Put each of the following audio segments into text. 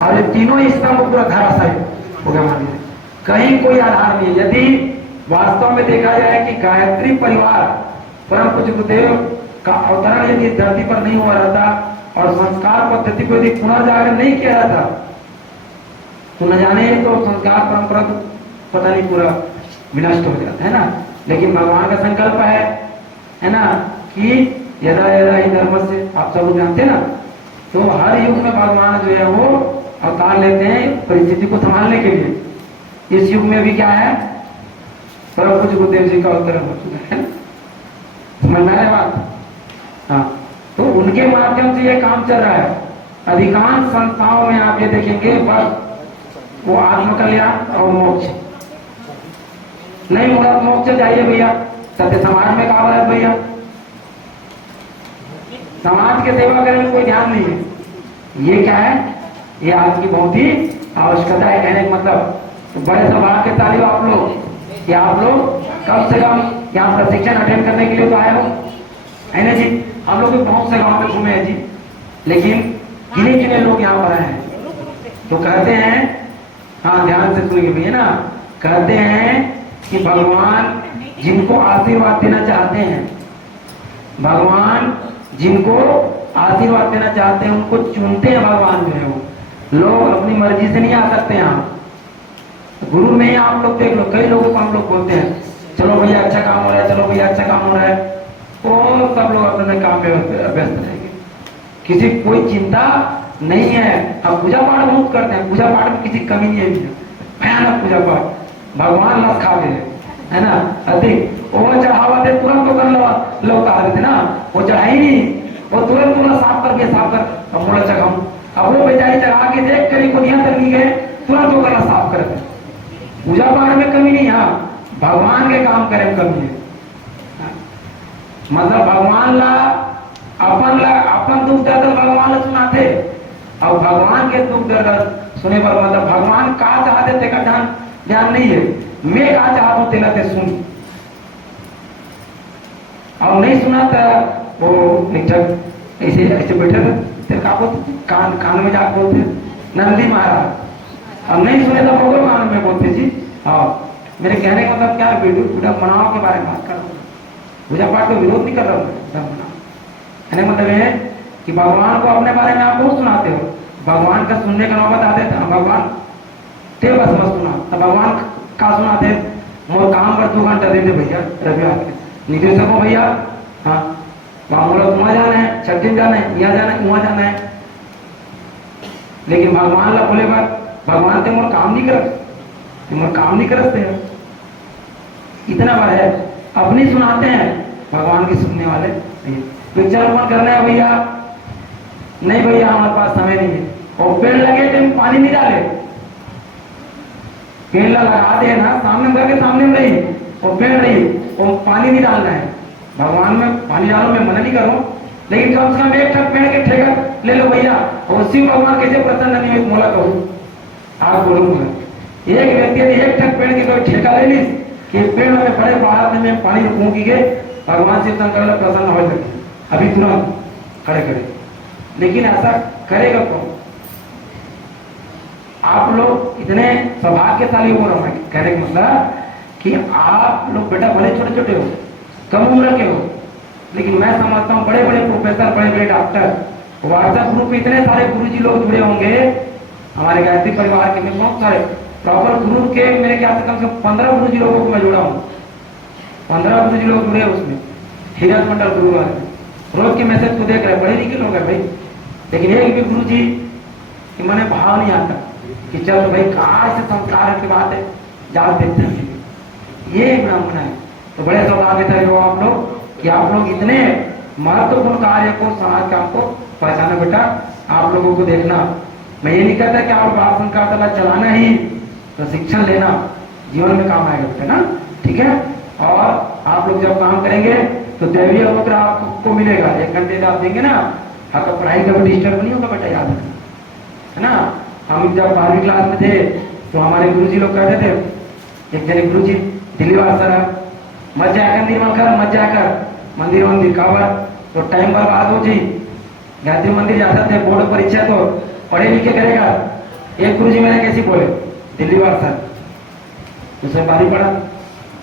और ये तीनों स्तंभ पूरा धराशायी हो गया मान लीजिए, कहीं कोई आधार नहीं है। यदि वास्तव में देखा जाए कि गायत्री परिवार परम पूज्य गुरुदेव का अवतरण यदि धरती पर नहीं हो रहा था और संस्कार पद्धति को यदि पुनर्जागरण नहीं किया रहा था, तो न जाने तो संस्कार परंपरा तो पता नहीं पूरा विनष्ट हो जाता है ना। लेकिन भगवान का संकल्प है ना कि यदा यदा ही धर्म से, आप सब लोग जानते हैं ना, तो हर युग में भगवान जो है वो अवतार लेते हैं परिस्थिति को संभालने के लिए। इस युग में भी क्या है, परम पूज्य गुरुदेव जी का अवतरण हो चुका है, समझ में आ रहा है बात? हाँ, तो उनके माध्यम से ये काम चल रहा है। अधिकांश संस्थाओं में आप ये देखेंगे बस वो आत्मकल्याण और मोक्ष नहीं, मोक्ष चाहिए भैया, सत्य समाज में कहा है भैया, समाज के सेवा करने में कोई ध्यान नहीं है। ये क्या है, ये आज की बहुत ही आवश्यकता है। कहने का मतलब तो बड़े सौभाग्य के तालिब आप लोग कि आप लोग कम से कम यहाँ प्रशिक्षण अटेंड करने के लिए तो आए हो, है ना जी। हम लोग भी बहुत से गांव में घूमे हैं जी, लेकिन गिने गिने लोग यहाँ पर आए हैं। तो कहते हैं, हाँ ध्यान से सुनिए भैया ना, कहते हैं कि भगवान जिनको आशीर्वाद देना चाहते हैं, भगवान जिनको आशीर्वाद देना चाहते हैं उनको चुनते हैं भगवान जो है वो। लोग अपनी मर्जी से नहीं आ सकते यहाँ। गुरु में ही आप लोग देख लो, कई लोगों को हम लोग बोलते हैं चलो भैया अच्छा काम हो रहा है, चलो भैया अच्छा काम हो रहा है, और सब लोग अपने काम में व्यस्त रहेंगे, किसी कोई चिंता नहीं है। अब पूजा पाठ बहुत करते हैं, पूजा पाठ में किसी कमी नहीं है, भयानक पूजा पाठ, भगवान लस खा गए है ना अधिक। वो चढ़ावा दे तुरंत तो कर लो उतार देते ना, वो चढ़ाई नहीं, वो तुरंत पूरा साफ करके साफ कर अब मोड़ा चढ़ाऊ। अब वो बेचारी चढ़ा के देख कर को तक नहीं गए, तुरंत वो करना साफ कर दे। पूजा पाठ में कमी नहीं, हाँ भगवान के काम करे कमी है। मतलब भगवान ला अपन दुख दर्द भगवान ला सुनाते, और भगवान के दुख दर्द सुने पर मतलब भगवान का चाहते थे का ध्यान नहीं है, मैं का चाहता तेला ते सुन, और नहीं सुना तो वो निठक ऐसे ऐसे बैठे थे, तेरे का बोलते कान में जाकर बोलते नंदी महाराज, अब नहीं सुने तो बोलो कान में बोलते जी। हाँ, मेरे कहने का मतलब क्या है, पूजा मनाओ के बारे में बात कर रहा हूँ, पूजा पाठ का विरोध नहीं कर रहा हूँ, कहने मतलब है कि भगवान को अपने बारे में आप बहुत सुनाते हो, भगवान का सुनने का नौबत आते थे, भगवान ते बस मत सुना, तो भगवान का सुनाते मोर काम पर 2 घंटा देते भैया रविवार के निदेशक हो भैया, हाँ वहां बोला वहां जाना है, छत्तीस जाना है, यहाँ जाना है, वहां जाना है। लेकिन भगवान ला बोले बात, भगवान ते मोर काम नहीं करते, मोर काम नहीं करते हैं, इतना बार है अपनी सुनाते हैं, भगवान की सुनने वाले नहीं। पिक्चर ओपन करना है भैया, नहीं भैया हमारे पास समय नहीं है, और पेड़ लगे तो पानी नहीं डाले, पेड़ लगा दे ना सामने घर के सामने में रही, और पेड़ रही और पानी नहीं डालना है। भगवान में पानी डालो, मैं मना नहीं करूं, लेकिन कम से कम एक ठक पेड़ के ठेका ले लो भैया। और शिव भगवान कैसे प्रसन्न नहीं हुए मोला कहूँ, आप बोलूंगा एक व्यक्ति ने एक ठक पेड़ की कोई ठेका ले ली कि पेड़ में बड़े बाहर में पानी रुकूं की गए, भगवान शिव शंकर प्रसन्न हो सके अभी तुरंत खड़े खड़े। लेकिन ऐसा करेगा कौन? आप लोग इतने सौभाग्यशाली हो रहे हैं, कहने का मतलब कि आप लोग बेटा भले छोटे छोटे हो, कम उम्र के हो, लेकिन मैं समझता हूँ बड़े बड़े प्रोफेसर, बड़े बड़े डॉक्टर, व्हाट्सएप ग्रुप में इतने सारे गुरुजी लोग जुड़े होंगे हमारे गायत्री परिवार के, बहुत सारे प्रॉपर ग्रुप के मेरे ख्याल से कम से कम 15 गुरुजी लोगों को मैं जुड़ा हूँ, 15 गुरुजी लोग जुड़े उसमें, हीरक मंडल गुरु वाले रोज के मैसेज को देख रहे, बड़े लिखे लोग है भाई, लेकिन एक भी गुरु जी कि मैंने भाव नहीं आता कि चल भाई कहा से संस्कार की बात है, जान देते हैं ये ब्राह्मण है। तो बड़े सौभाग्य थे जो आप लोग कि आप लोग इतने महत्वपूर्ण कार्य को समाज काम को पहचाना। बेटा आप लोगों को देखना, मैं ये नहीं कहता कि आप बात संस्कार तला चलाना ही, प्रशिक्षण लेना जीवन में काम आएगा बेटा ना, ठीक है। और आप लोग जब काम करेंगे तो दैवीय अनुग्रह आपको मिलेगा, 1 घंटे आप देंगे ना, आपका पढ़ाई का डिस्टर्ब नहीं होगा बेटा, याद रखना है ना। हम जब 12वीं क्लास में थे तो हमारे गुरुजी लोग कहते थे, एक जने गुरुजी दिल्ली वाला मत जाकर निर्माण कर, मत जाकर मंदिर कावर तो टाइम बर्बाद हो जी। गायत्री मंदिर जाते थे, बोर्ड परीक्षा तो पढ़े लिखे करेगा, एक गुरुजी मेरे कैसी बोले, दिल्ली वाला सर, उसमें भारी पड़ा।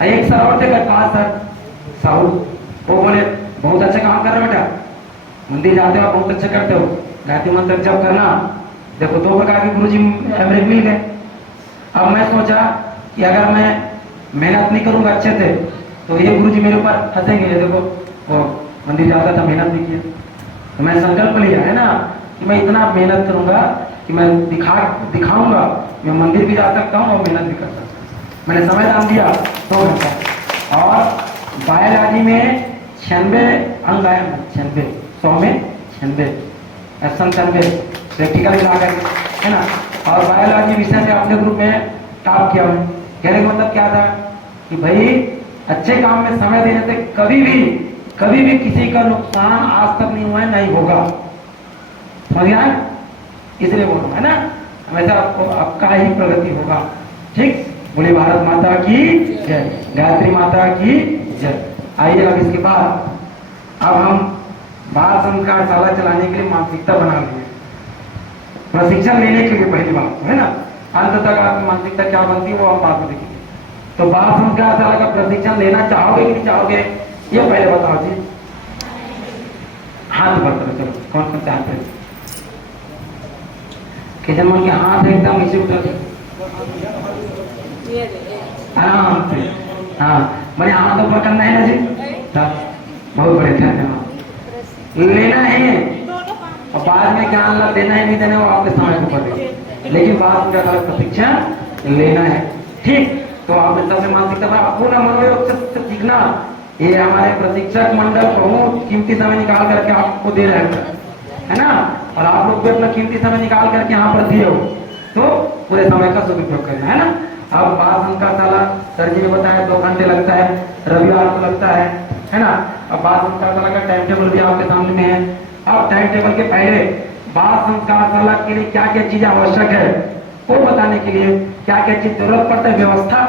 एक सर और थे, कहा सर साहू, वो बोले बहुत अच्छा काम कर रहे हो बेटा, मंदिर जाते हो बहुत अच्छा करते हो, गायत्री मंत्र जब करना। देखो 2 प्रकार के गुरुजी एवरेज मिल गए। अब मैं सोचा कि अगर मैं मेहनत नहीं करूंगा अच्छे से तो ये गुरुजी मेरे ऊपर हंसेंगे। देखो वो मंदिर जाता था, मेहनत नहीं किया, तो मैं संकल्प लिया है ना कि मैं इतना मेहनत करूंगा कि मैं दिखाऊंगा मैं मंदिर भी जा सकता हूँ और मेहनत भी कर सकता हूँ। मैंने समय दान दिया 2 घंटा, और बायोलॉजी में 96 अंक आए, 96, 100 में 96, एप्सन 96 प्रैक्टिकल मिलाकर, है ना। और बायोलॉजी विषय में अपने ग्रुप में टॉप किया। कहने का मतलब क्या था कि भाई अच्छे काम में समय देने से कभी भी किसी का नुकसान आज तक नहीं हुआ है, नहीं होगा, समझ गया, इसलिए बोल रहा है ना, हमेशा आपको आपका ही प्रगति होगा। ठीक, बोले भारत माता की जय, गायत्री माता की जय। आइए अब इसके बाद अब हम बाल संस्कार शाला चलाने के लिए मानसिकता बना लिए, प्रशिक्षण लेने के लिए पहली बात है ना। अंत तक आपकी मानसिकता क्या बनती है वो हम बाद में देखेंगे। तो बाल संस्कार शाला का प्रशिक्षण लेना चाहोगे कि नहीं चाहोगे, ये पहले बताओ जी। हाथ ऊपर करो, चलो कौन कौन चाहते हैं, किशन मन के हाथ एकदम इसी उठा आराम से, हाँ मैंने हाथ ऊपर करना है ना जी, बहुत बड़े थे, लेना है और बाद में ज्ञान लाभ देना है नहीं देना वो आपके समय को पड़ेगा, लेकिन बाद में प्रशिक्षण लेना है। ठीक, तो आप सबसे मानसिकता पूर्ण मनोयोग से सीखना। ये हमारे प्रशिक्षक मंडल बहुत कीमती समय निकाल करके आपको दे रहे हैं, है ना, और आप लोग भी अपना कीमती समय निकाल करके यहाँ पर दिए हो, तो पूरे समय का सदुपयोग करना है ना। अब बाल संस्कार शाला सर जी ने बताया 2 घंटे लगता है, रविवार को लगता है ना। अब बाल संस्कार शाला का टाइम टेबल भी आपके सामने में है। अब टाइम टेबल के पहले बाल संस्कार शाला के लिए क्या क्या चीज आवश्यक है वो बताने के लिए क्या क्या चीज जरूरत पड़ता है, व्यवस्था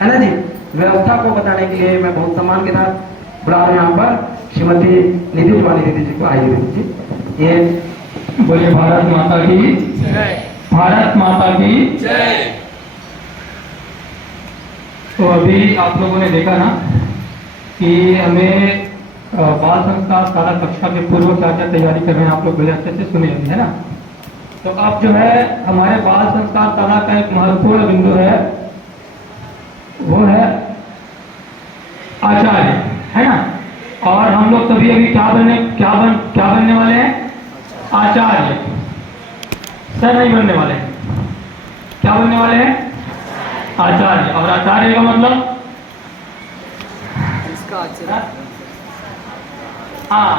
है ना जी, व्यवस्था को बताने के लिए मैं बहुत सम्मान के साथ बुला रहा हूं यहाँ पर श्रीमती निधि वाली दीदी जी को। आइए जी, ये बोलिए भारत माता की जय, भारत माता की जय। तो अभी आप लोगों ने देखा ना कि हमें बाल संस्कार शाला कक्षा के पूर्व क्या क्या तैयारी कर रहे हैं, आप लोग बड़े अच्छे से सुने अभी, है ना। तो अब जो है हमारे बाल संस्कार शाला का एक महत्वपूर्ण बिंदु है, वो है आचार्य, है ना। और हम लोग सभी अभी क्या बनने वाले हैं, आचार्य, सर नहीं बनने वाले हैं, क्या बनने वाले हैं, आचार्य। और आचार्य का मतलब इसका आचरण, हाँ,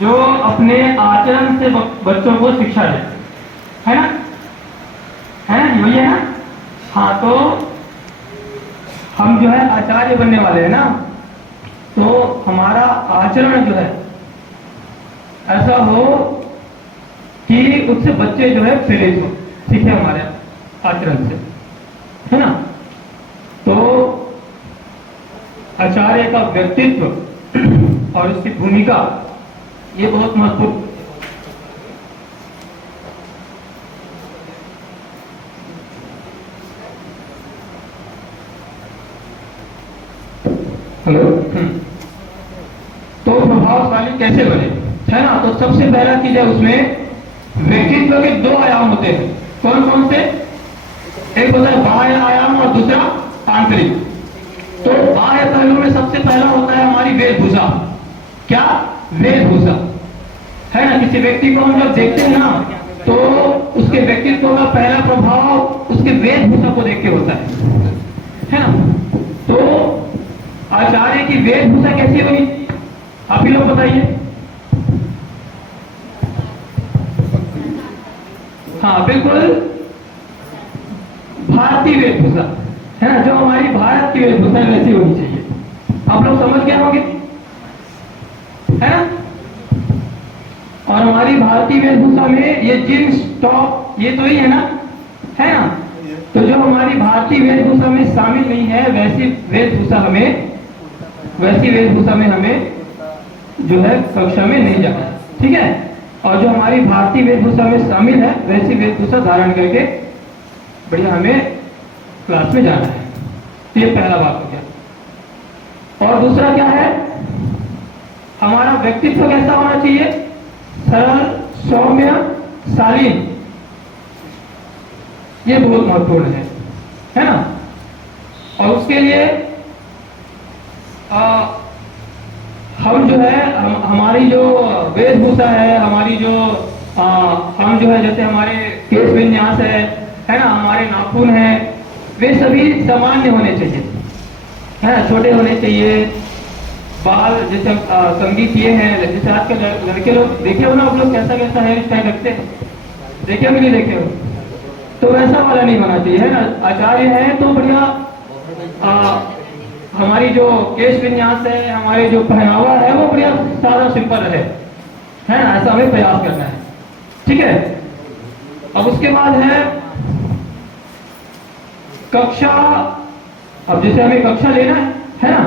जो अपने आचरण से बच्चों को शिक्षा दे, है ना, वही है ना। हाँ, तो हम जो है आचार्य बनने वाले हैं ना, तो हमारा आचरण जो है ऐसा हो कि उससे बच्चे जो है प्रेरित हो, सीखे हमारे आचरण से, है ना। तो आचार्य का व्यक्तित्व और उसकी भूमिका ये बहुत महत्वपूर्ण। हेलो, तो प्रभावशाली कैसे बने, है ना। तो सबसे पहला चीज है उसमें व्यक्तित्व के 2 आयाम होते हैं। कौन कौन से, एक होता है बाह्य आयाम और दूसरा आंतरिक। तो बाह्य पहलू में सबसे पहला होता है हमारी वेशभूषा। क्या, वेशभूषा, है ना। किसी व्यक्ति को हम जब देखते हैं ना तो उसके व्यक्तित्व का पहला प्रभाव उसके वेशभूषा को देख के होता है ना। तो आचार्य की वेशभूषा कैसी होगी, आप ही लोग बताइए। हाँ, बिल्कुल भारतीय वेशभूषा, है ना, जो हमारी भारत की वेशभूषा वैसी होनी चाहिए। आप लोग समझ गए होंगे, है ना। और हमारी भारतीय वेशभूषा में ये जींस टॉप ये तो ही है ना, है ना। तो जो हमारी भारतीय वेशभूषा में शामिल नहीं है वैसी वेशभूषा में हमें जो है कक्षा में नहीं जाना, ठीक है। और जो हमारी भारतीय वेशभूषा में शामिल है वैसी वेशभूषा धारण करके बढ़िया हमें क्लास में जाना है। तो ये पहला बात हो गया। और दूसरा क्या है, हमारा व्यक्तित्व कैसा होना चाहिए, सरल, सौम्य, शालीन। ये बहुत महत्वपूर्ण है ना। और उसके लिए हम जो है हमारी जो वेशभूषा है, हमारी जो हम जो है जैसे हमारे केश विन्यास है ना, हमारे नाखून है, वे सभी सामान्य होने चाहिए, है ना, छोटे होने चाहिए। बाल जैसे संगीत ये है, जैसे आजकल लड़के लोग देखे हो ना, आप लोग कैसा कैसा हेयर स्टाइल रखते हैं, देखे हो कि नहीं देखे हो, तो वैसा वाला नहीं होना चाहिए, है ना। आचार्य है तो बढ़िया हमारी जो केश विन्यास है, हमारे जो पहनावा है वो बढ़िया सादा सिंपल रहे, है ना, ऐसा हमें प्रयास करना है, ठीक है। अब उसके बाद है कक्षा। अब जैसे हमें कक्षा लेना है ना,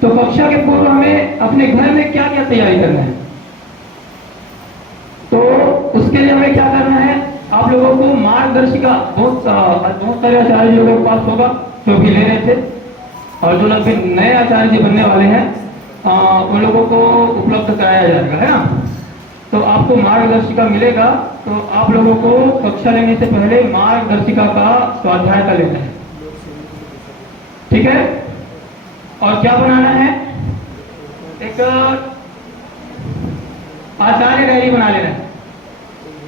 तो कक्षा के पूर्व हमें अपने घर में क्या क्या तैयारी करना है, तो उसके लिए हमें क्या करना है, आप लोगों को मार्गदर्शिका बहुत सारे आचार्य लोगों के पास होगा जो भी ले रहे थे, और जो लोग भी नए आचार्य जी बनने वाले हैं उन लोगों को उपलब्ध कराया जाएगा, है ना। तो आपको मार्गदर्शिका मिलेगा, तो आप लोगों को कक्षा लेने से पहले मार्गदर्शिका का स्वाध्याय कर लेना है, ठीक है। और क्या बनाना है, एक आचार्य डायरी बना लेना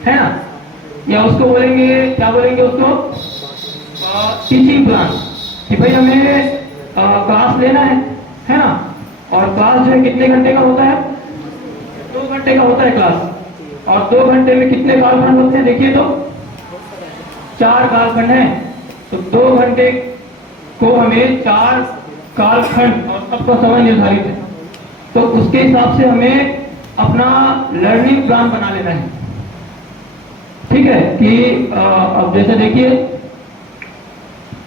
है ना, या उसको बोलेंगे, क्या बोलेंगे उसको, टीचिंग प्लान, कि भाई हमें क्लास लेना है ना। और क्लास जो है कितने घंटे का होता है, 2 घंटे का होता है क्लास। और 2 घंटे में कितने कालखंड होते हैं, देखिए तो 4 कालखंड है, तो 2 घंटे को हमें 4 कालखंड और सबका समय निर्धारित है, तो उसके हिसाब से हमें अपना लर्निंग प्लान बना लेना है, ठीक है। कि अब जैसे देखिए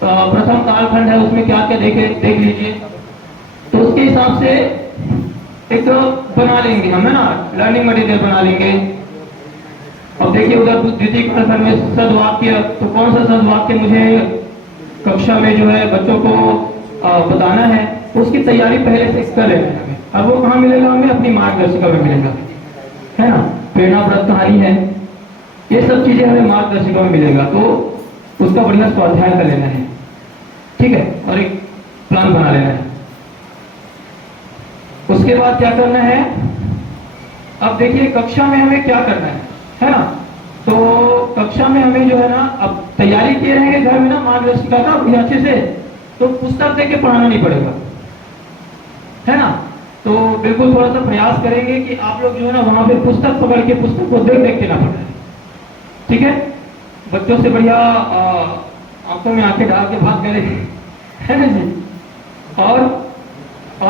प्रथम कालखंड है, उसमें क्या क्या देख लीजिए, तो उसके हिसाब से एक बना लेंगे हम, है ना, लर्निंग मटेरियल बना लेंगे। अब देखिए उधर द्वितीय कालखंड में सद्वाक्य, तो कौन सा सद्वाक्य मुझे कक्षा में जो है बच्चों को बताना है, उसकी तैयारी पहले से कर लेना है हमें। अब वो कहाँ मिलेगा हमें, अपनी मार्गदर्शिका में मिलेगा, है ना। प्रेरणाव्रत कहानी है, ये सब चीजें हमें मार्गदर्शिका में मिलेगा, तो उसका बढ़िया स्वाध्याय कर लेना है, ठीक है, और एक प्लान बना लेना है। उसके बाद क्या करना है, अब देखिए कक्षा में हमें क्या करना है ना। तो कक्षा में हमें जो है ना, अब तैयारी किए रहेंगे घर में ना मार्गदर्शिका का बढ़िया अच्छे से, तो पुस्तक देख के पढ़ाना नहीं पड़ेगा, है ना। तो बिल्कुल थोड़ा सा प्रयास करेंगे कि आप लोग जो है ना वहां पे पुस्तक पकड़ के पुस्तक को देख देख के ना पढ़े, ठीक है। बच्चों से बढ़िया आंखों में आंखें डाल के बात करें, है ना जी। और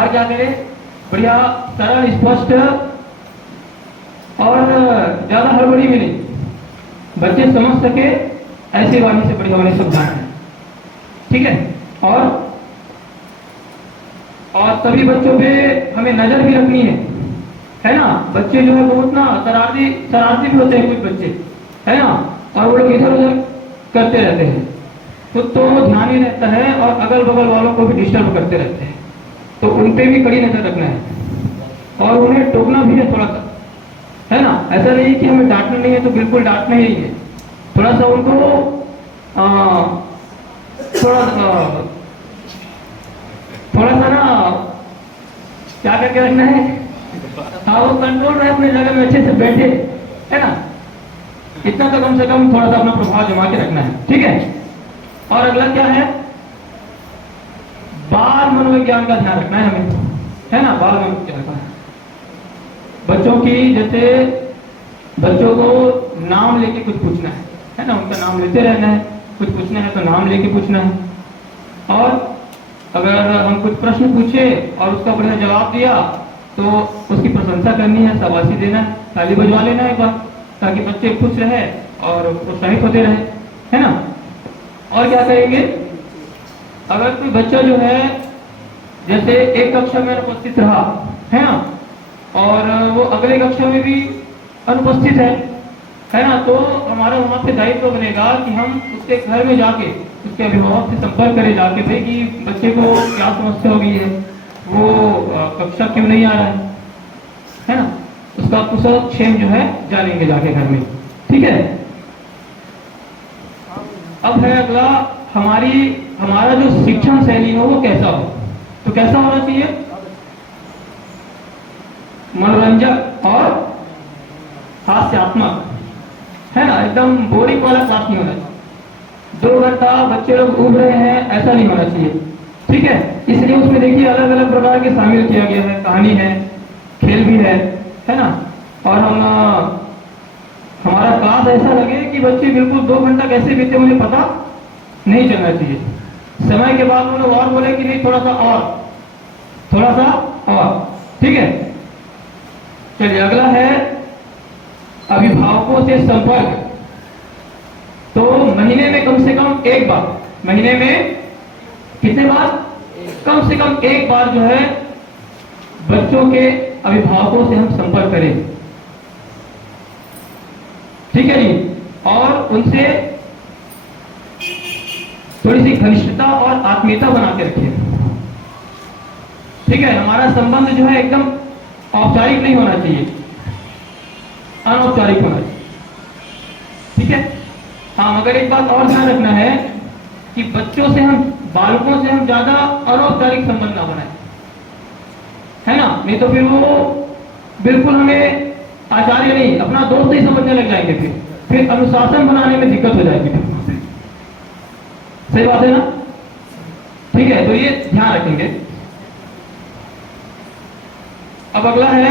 क्या करें, बढ़िया सरल, स्पष्ट और ज्यादा हड़बड़ी में नहीं, बच्चे समझ सके ऐसी वाणी से बढ़िया उन्हें समझाना है, ठीक है। और सभी बच्चों पे हमें नजर भी रखनी है ना। बच्चे जो है बहुत ना शरारती भी होते हैं कुछ बच्चे, है ना, और वो लोग इधर उधर करते रहते हैं, तो ध्यान ही रहता है, और अगल बगल वालों को भी डिस्टर्ब करते रहते हैं, तो उन पे भी कड़ी नजर रखना है, और उन्हें टोकना भी है थोड़ा सा, है ना। ऐसा नहीं कि हमें डांटना नहीं है तो बिल्कुल डांटना ही है, थोड़ा सा उनको थोड़ा सा ना क्या करके रखना है, वो कंट्रोल रहे, अपने जगह में अच्छे से बैठे, है ना, इतना तो कम से कम थोड़ा सा अपना प्रभाव जमा के रखना है, ठीक है। और अगला क्या है, बाल मनोविज्ञान का ध्यान रखना है हमें, है ना। बाल मनोविज्ञान का बच्चों की, जैसे बच्चों को नाम लेके कुछ पूछना है ना, उनका नाम लेते रहना है, कुछ पूछना है तो नाम लेके पूछना है, और अगर हम कुछ प्रश्न पूछे और उसका बढ़िया जवाब दिया तो उसकी प्रशंसा करनी है, शाबाशी देना है, ताली बजवा लेना है एक बार, ताकि बच्चे खुश रहे और उत्साहित होते रहे, है ना। और क्या करेंगे, अगर कोई बच्चा जो है जैसे एक कक्षा में उपस्थित रहा, है ना, और वो अगले कक्षा में भी अनुपस्थित है ना, तो हमारा वहाँ पे दायित्व बनेगा कि हम उसके घर में जाके उसके अभिभावक से संपर्क करें जाके, भाई कि बच्चे को क्या समस्या हो गई है, वो कक्षा क्यों नहीं आ रहा है ना, उसका कुशल क्षेम जो है जानेंगे जाके घर में। ठीक है। अब है अगला, हमारा जो शिक्षण शैली हो वो कैसा हो, तो कैसा होना चाहिए, मनोरंजक और हास्यात्मक, है ना, एकदम बोरिंग वाला क्लास नहीं होना चाहिए। 2 घंटा बच्चे लोग उब रहे हैं ऐसा नहीं होना चाहिए। ठीक है। इसलिए उसमें देखिए अलग अलग प्रकार के शामिल किया गया है, कहानी है, खेल भी है ना, और हमारा क्लास ऐसा लगे कि बच्चे बिल्कुल 2 घंटा कैसे बीते उन्हें पता नहीं चलना चाहिए। समय के बाद उन्हें और बोले कि नहीं थोड़ा सा और। ठीक है। चलिए अगला है अभिभावकों से संपर्क। तो महीने में कम से कम एक बार, महीने में कितने बार, कम से कम एक बार जो है बच्चों के अभिभावकों से हम संपर्क करें। ठीक है जी। और उनसे थोड़ी सी घनिष्ठता और आत्मीयता बना के रखें। ठीक है। हमारा संबंध जो है एकदम औपचारिक नहीं होना चाहिए, अनौपचारिक होना चाहिए। ठीक है। हाँ, मगर एक बात और ध्यान रखना है कि बच्चों से हम, बालकों से हम ज्यादा अनौपचारिक संबंध ना बनाए, है ना, नहीं तो फिर वो बिल्कुल हमें आचार्य नहीं अपना दोस्त ही समझने लग जाएंगे, फिर अनुशासन बनाने में दिक्कत हो जाएगी। सही बात है ना। ठीक है। तो ये ध्यान रखेंगे। अब अगला है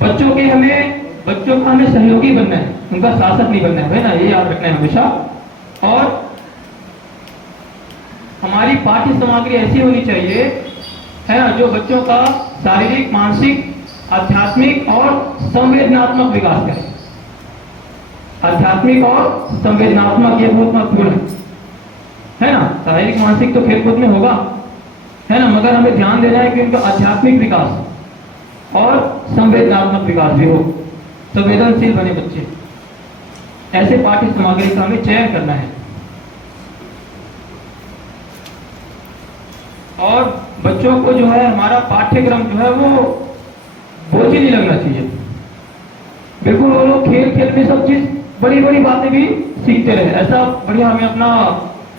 बच्चों का हमें सहयोगी बनना है, उनका शासक नहीं बनना है ना, ये याद रखना है हमेशा। और हमारी पाठ्य सामग्री ऐसी होनी चाहिए, है ना, जो बच्चों का शारीरिक, मानसिक, आध्यात्मिक और संवेदनात्मक विकास करे। आध्यात्मिक और संवेदनात्मक ये बहुत महत्वपूर्ण है ना। शारीरिक मानसिक तो खेलकूद में होगा, है ना, मगर हमें ध्यान देना है कि उनका आध्यात्मिक विकास और संवेदनात्मक विकास भी हो, संवेदनशील बने बच्चे। ऐसे पाठ्य सामग्री का हमें चयन करना है। और बच्चों को जो है हमारा पाठ्यक्रम जो है वो बोझ ही नहीं लगना चाहिए। बिल्कुल वो लोग खेल खेल में सब चीज, बड़ी बड़ी बातें भी सीखते रहे, ऐसा बढ़िया हमें अपना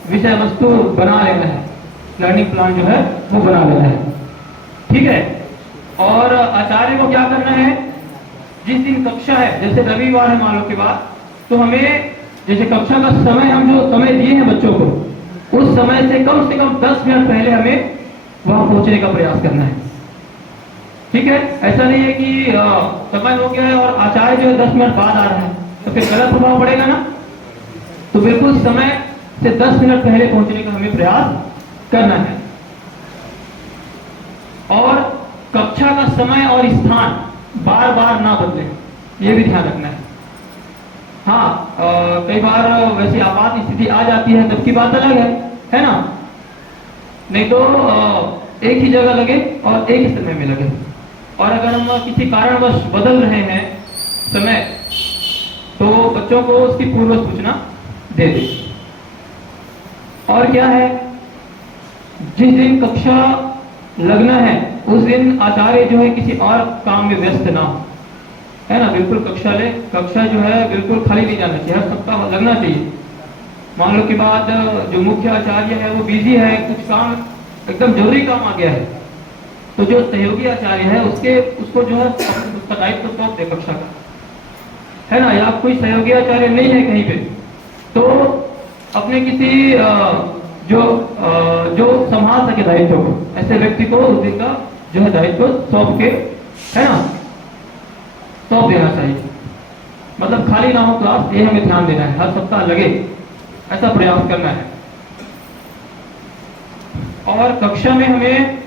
विषय वस्तु बना लेना है, लर्निंग प्लान जो है वो बना लेना है। ठीक है। और आचार्य को क्या करना है, जिस दिन कक्षा है, जैसे रविवार है मान लो के बाद, तो हमें जैसे कक्षा का समय, हम जो समय दिए हैं बच्चों को, उस समय से कम 10 मिनट पहले हमें वहां पहुंचने का प्रयास करना है। ठीक है। ऐसा नहीं है कि समय हो गया है और आचार्य जो है 10 मिनट बाद आ रहा है, तो फिर गलत प्रभाव पड़ेगा ना। तो बिल्कुल समय से 10 मिनट पहले पहुंचने का हमें प्रयास करना है। और कक्षा का समय और स्थान बार बार ना बदले, ये भी ध्यान रखना है। हाँ, कई बार वैसी आपात स्थिति आ जाती है, तब की बात अलग है ना, नहीं तो एक ही जगह लगे और एक ही समय में लगे। और अगर हम किसी कारणवश बदल रहे हैं समय, तो बच्चों को उसकी पूर्व सूचना दे दें। और क्या है, जिस दिन कक्षा लगना है उस दिन आचार्य जो है किसी और काम में व्यस्त ना हो, है ना, बिल्कुल कक्षा जो है बिल्कुल खाली नहीं जाना चाहिए, हर सप्ताह लगना चाहिए। मान लो के बाद जो मुख्य आचार्य है वो बिजी है, कुछ काम एकदम जरूरी काम आ गया है, तो जो सहयोगी आचार्य है उसको जो है उसका दायित्व सौंप दे कक्षा का, है ना। या कोई सहयोगी आचार्य नहीं है कहीं पे, तो अपने किसी जो संभाल सके दायित्व को, ऐसे व्यक्ति को उस दिन का जो है दायित्व सौंप के, है ना, सौंप देना चाहिए। मतलब खाली ना हो क्लास, ये हमें ध्यान देना है, हर सप्ताह लगे ऐसा प्रयास करना है। और कक्षा में हमें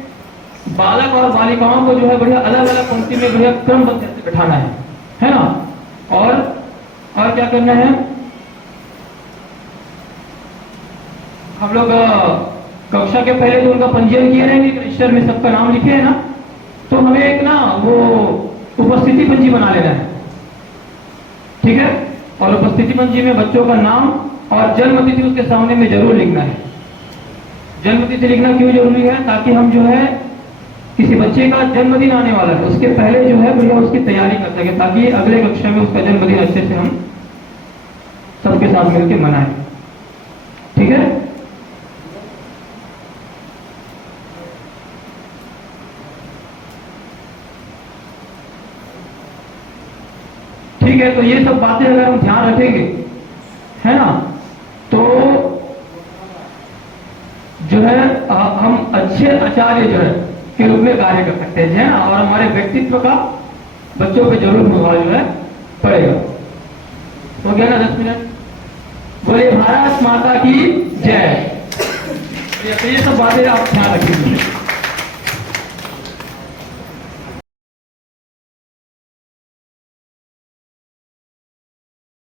बालक और बालिकाओं को जो है बढ़िया अलग अलग पंक्ति में बढ़िया क्रमबद्ध से बैठाना है ना। और क्या करना है, हम लोग कक्षा के पहले तो उनका पंजीयन किए रहेंगे, रजिस्टर में सबका नाम लिखे है ना, तो हमें एक ना वो उपस्थिति पंजी बना लेना है, ठीक है। और उपस्थिति पंजी में बच्चों का नाम और जन्म तिथि उसके सामने में जरूर लिखना है। जन्म तिथि लिखना क्यों जरूरी है? ताकि हम जो है किसी बच्चे का जन्मदिन आने वाला है उसके पहले जो है भैया उसकी तैयारी कर सके, ताकि अगले कक्षा में उसका जन्मदिन अच्छे से हम सबके साथ मिलकर मनाएं। ठीक है। ठीक है, तो ये सब बातें अगर हम ध्यान रखेंगे, है ना, तो जो है हम अच्छे आचार्य जो है के रूप में कार्य कर सकते हैं, है ना, और हमारे व्यक्तित्व का बच्चों पे जरूर प्रभाव जो है पड़ेगा। हो गया ना 10 मिनट? बोले भारत माता की जय। ये सब बातें आप ध्यान रखिए।